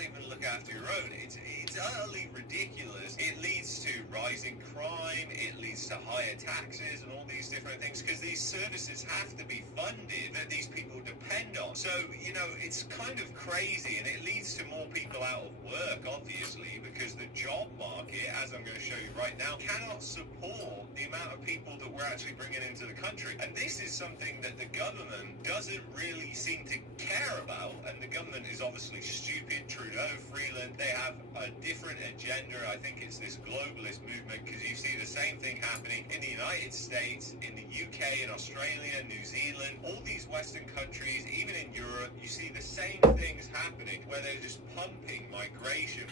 can't even look after your own. It's utterly ridiculous. It leads to rising crime, it leads to higher taxes and all these different things, because these services have to be funded that these people depend on. So, you know, it's kind of crazy, and it leads to more people out of work, obviously, because the job market, as I'm going to show you right now, cannot support the amount of people that we're actually bringing into the country. And this is something that the government doesn't really seem to care about, and the government is obviously stupid. Trudeau, Freeland, they have a different agenda. I think it's this globalist movement, because you see the same thing happening in the United States, in the UK, in Australia, New Zealand, all these Western countries, even in Europe. You see the same things happening, where they're just pumping migration.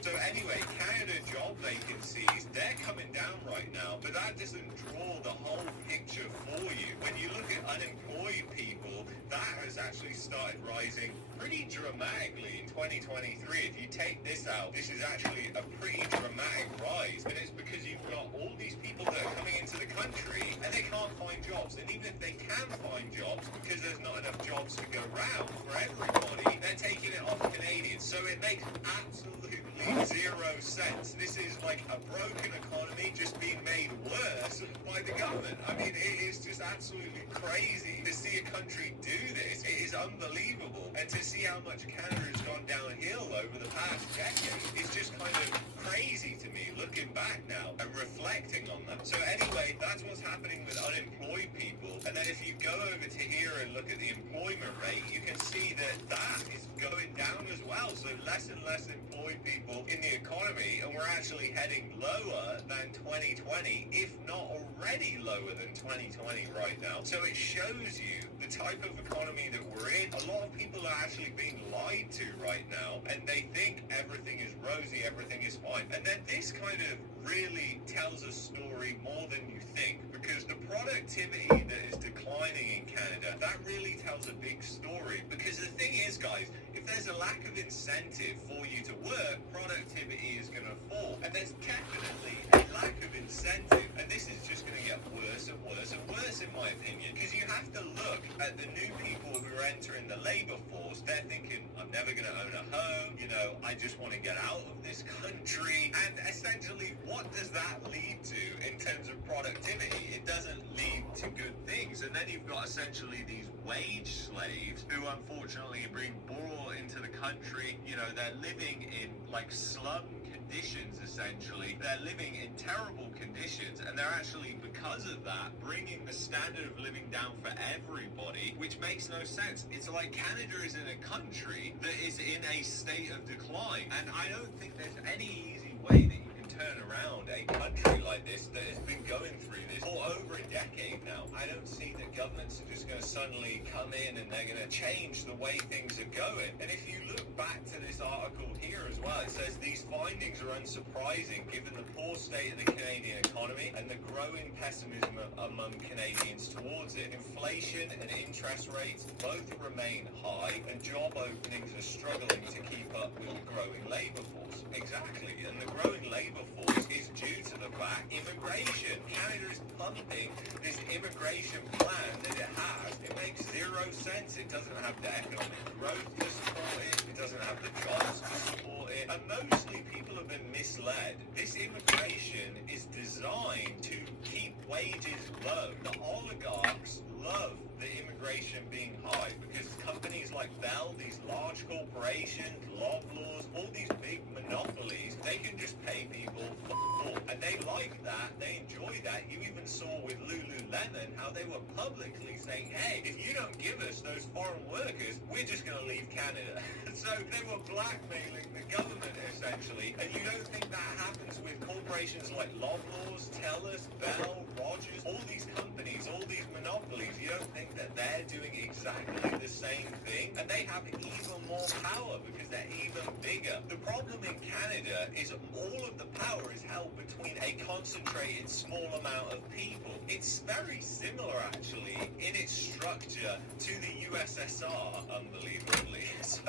So anyway, Canada job vacancies, they're coming down right now, but that doesn't draw the whole picture for you. When you look at unemployed people, that has actually started rising pretty dramatically in 2023. If you take this out, this is actually a pretty dramatic rise, and it's because you've got all these people that are coming into the country and they can't find jobs. And even if they can find jobs, because there's not enough jobs to go round for everybody, they're taking it off Canadians. So it makes absolutely zero sense. This is like a broken economy just being made worse by the government. I mean, it is just absolutely crazy to see a country do this. It is unbelievable. And to see how much Canada has gone downhill over the past decade is just kind of crazy to me, looking back now and reflecting on that. So anyway, that's what's happening with unemployed people. And then if you go over to here and look at the employment rate, you can see that that is going down as well. So less and less employed people in the economy, and we're actually heading lower than 2020, if not already lower than 2020 right now. So it shows you the type of economy that we're in. A lot of people are actually being lied to right now, and they think everything is rosy, everything is fine. And then this kind of really tells a story more than you think, because the productivity that is declining in Canada, that really tells a big story. Because the thing is, guys, if there's a lack of incentive for you to work, productivity is going to fall. And there's definitely a lack of incentive, and this is just going to get worse and worse and worse, in my opinion, because you have to look at the new people who are entering the labor force. They're thinking, I'm never going to own a home, you know, I just want to get out of this country. And essentially, what does that lead to in terms of productivity? It doesn't lead to good things. And then you've got essentially these wage slaves who unfortunately are being brought into the country. You know, they're living in like slum conditions, essentially. They're living in terrible conditions, and they're actually, because of that, bringing the standard of living down for everybody, which makes no sense. It's like Canada is in a country that is in a state of decline, and I don't think there's any easy way that you can turn around a country like this that has been going through this for over a decade now. I don't see that governments are just going to suddenly come in and they're going to change the way things are going. And if you look back to this article here as well, it says these findings are unsurprising given the poor state of the Canadian economy and the growing pessimism among Canadians towards it. Inflation and interest rates both remain high, and job openings are struggling to keep up with the growing labour force. Exactly, and the growing labour force is due to the fact immigration. Canada is pumping this immigration plan that it has. It makes zero sense. It doesn't have the economic growth to support it. It doesn't have the jobs to support it. And mostly people have been misled. This immigration is designed to keep wages low. The oligarchs love the immigration being high because companies like Bell, these large corporations, Loblaws, all these big monopolies, they can just pay people more. And they like that. They enjoy that. You even saw with Lululemon how they were publicly saying, hey, if you don't give us those foreign workers, we're just going to leave Canada. So they were blackmailing the government, essentially. And you don't think that happens with corporations like Loblaws, TELUS, Bell, Rogers, all these companies, all these monopolies. You don't think that they're doing exactly the same thing? And they have even more power because they're even bigger. The problem in Canada is all of the power is held between a concentrated small amount of people. It's very similar, actually, in its structure to the USSR, unbelievably. So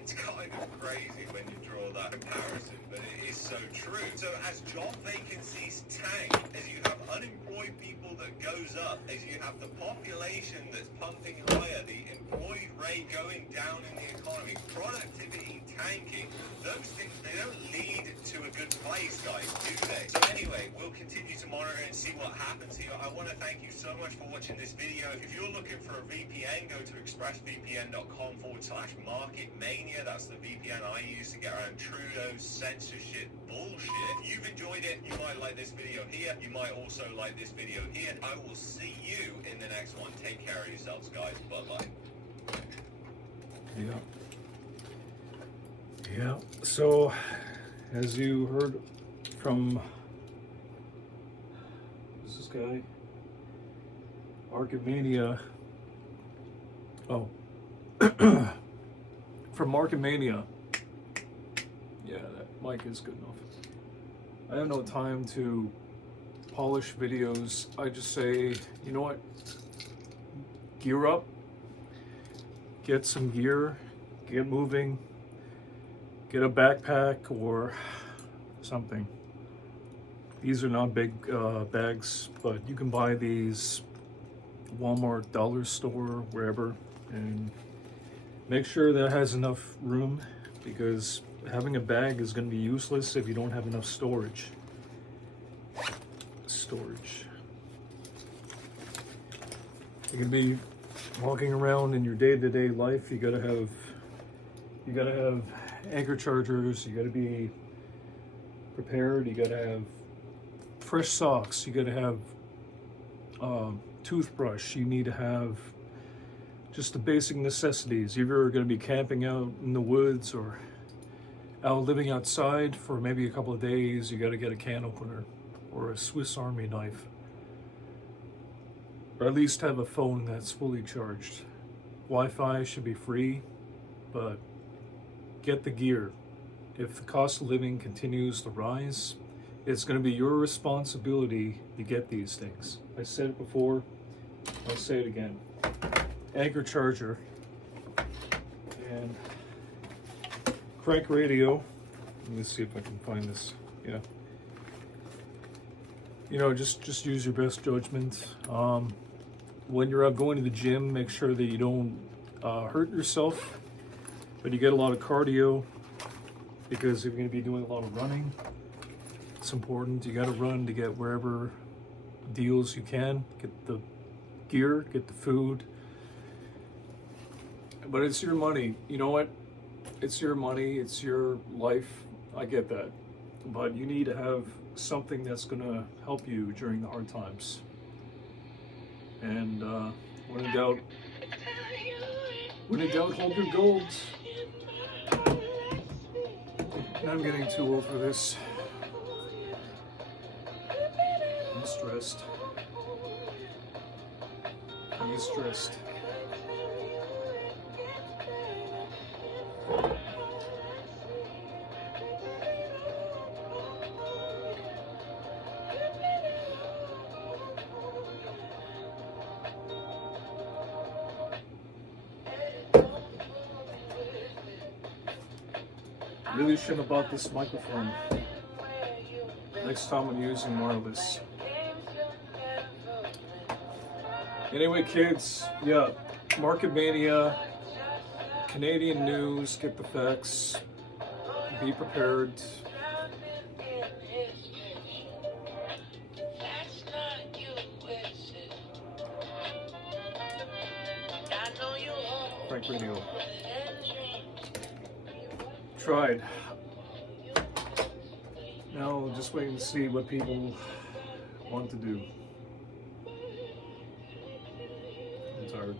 it's kind of crazy when you draw that comparison, but it is so true. So as job vacancies tank, as you have unemployed people that goes up, as you have the population that's pumping higher, the employed rate going down in the economy, productivity tanking, those things, they don't lead to a good place, guys, do they? So anyway, we'll continue to monitor and see what happens here. I want to thank you so much for watching this video. If you're looking for a VPN, go to expressvpn.com/market mania. That's the VPN I use to get around Trudeau's censorship bullshit. If you've enjoyed it, you might like this video here. You might also like this video here. I will see you in the next one. Take care of yourselves, guys. Bye-bye. Yeah. Yeah. So, as you heard from this guy, Mania. Oh, from Mania. Yeah, that mic is good enough. I have no time to polish videos. I just say, you know what? Gear up. Get some gear. Get moving. Get a backpack or something. These are not big bags, but you can buy these Walmart, dollar store, wherever, and make sure that has enough room, because having a bag is going to be useless if you don't have enough storage. You're going to be walking around in your day-to-day life. You gotta have anchor chargers. You gotta be prepared. You gotta have fresh socks. You gotta have toothbrush. You need to have just the basic necessities. If you're going to be camping out in the woods or out living outside for maybe a couple of days, you got to get a can opener or a Swiss Army knife, or at least have a phone that's fully charged. Wi-Fi should be free, but get the gear. If the cost of living continues to rise, it's going to be your responsibility to get these things. I said it before, I'll say it again. Anchor charger and crank radio. Let me see if I can find this. Yeah. You know, just use your best judgment. When you're out going to the gym, make sure that you don't hurt yourself, but you get a lot of cardio, because if you're going to be doing a lot of running, it's important. You got to run to get wherever deals you can, get the gear, get the food. But it's your money. You know what? It's your money. It's your life. I get that. But you need to have something that's going to help you during the hard times. And when in doubt, hold your gold. I'm getting too old for this. I'm stressed. Really shouldn't have bought this microphone. Next time I'm using wireless. Anyway, kids, yeah, Market Mania, Canadian news, get the facts, be prepared. Frank Radio. Tried. Now just waiting to see what people want to do. I'm tired.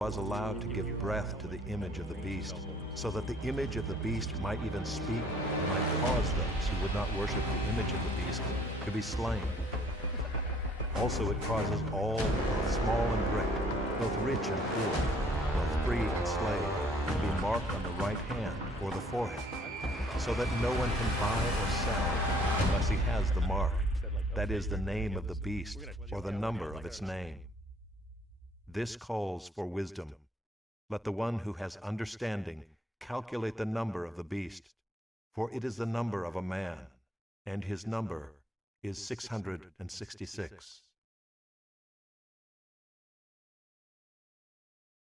was allowed to give breath to the image of the beast, so that the image of the beast might even speak and might cause those who would not worship the image of the beast to be slain. Also it causes all, both small and great, both rich and poor, both free and slave, to be marked on the right hand or the forehead, so that no one can buy or sell unless he has the mark, that is, the name of the beast or the number of its name. This calls for wisdom. Let the one who has understanding calculate the number of the beast, for it is the number of a man, and his number is 666.